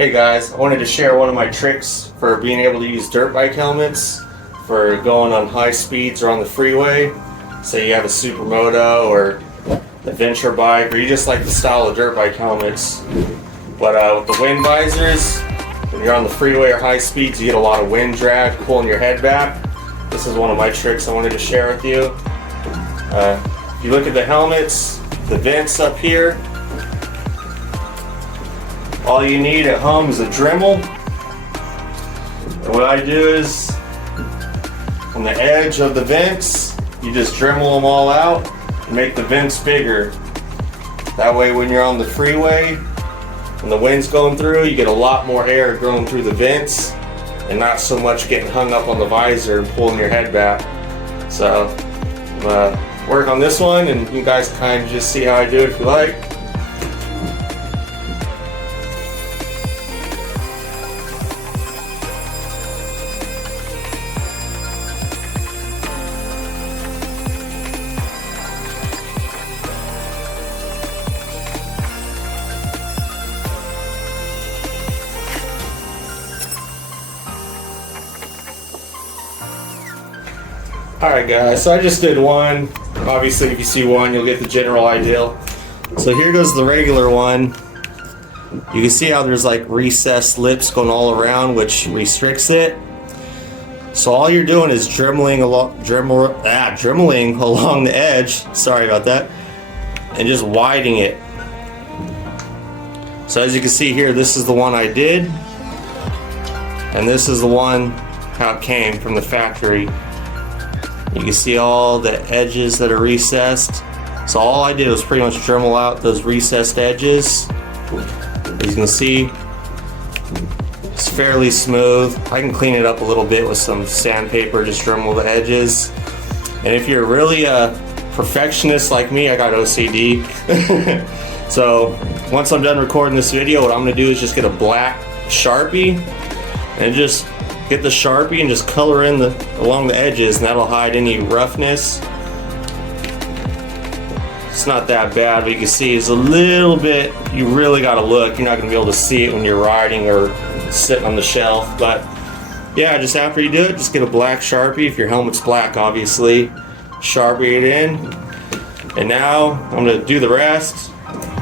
Hey guys, I wanted to share one of my tricks for being able to use dirt bike helmets for going on high speeds or on the freeway. Say you have a supermoto or adventure bike, or you just like the style of dirt bike helmets. But with the wind visors, when you're on the freeway or high speeds, you get a lot of wind drag pulling your head back. This is one of my tricks I wanted to share with you. If you look at the helmets, the vents up here, all you need at home is a Dremel. And what I do is, on the edge of the vents, you just Dremel them all out and make the vents bigger. That way when you're on the freeway and the wind's going through, you get a lot more air going through the vents and not so much getting hung up on the visor and pulling your head back. So I'm gonna work on this one, and you guys can kind of just see how I do it if you like. Alright guys, so I just did one. Obviously if you see one, you'll get the general idea. So here goes the regular one. You can see how there's like recessed lips going all around, which restricts it. So all you're doing is dremeling along the edge, sorry about that, and just widening it. So as you can see here, this is the one I did, and this is the one how it came from the factory. You can see all the edges that are recessed. So all I did was pretty much Dremel out those recessed edges. As you can see, it's fairly smooth. I can clean it up a little bit with some sandpaper, just Dremel the edges. And if you're really a perfectionist like me, I got OCD. So once I'm done recording this video, what I'm gonna do is just get a black Sharpie and just get the Sharpie and just color in along the edges, and that'll hide any roughness. It's not that bad, but you can see it's a little bit, you really gotta look. You're not gonna be able to see it when you're riding or sitting on the shelf. But yeah, just after you do it, just get a black Sharpie, if your helmet's black obviously, Sharpie it in. And now I'm gonna do the rest.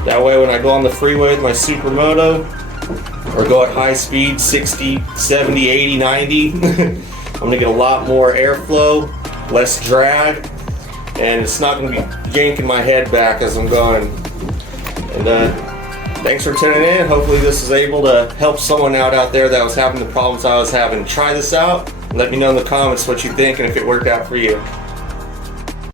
That way when I go on the freeway with my supermoto, or go at high speed, 60, 70, 80, 90. I'm gonna get a lot more airflow, less drag, and it's not gonna be yanking my head back as I'm going. And thanks for tuning in. Hopefully this is able to help someone out there that was having the problems I was having. Try this out. Let me know in the comments what you think and if it worked out for you.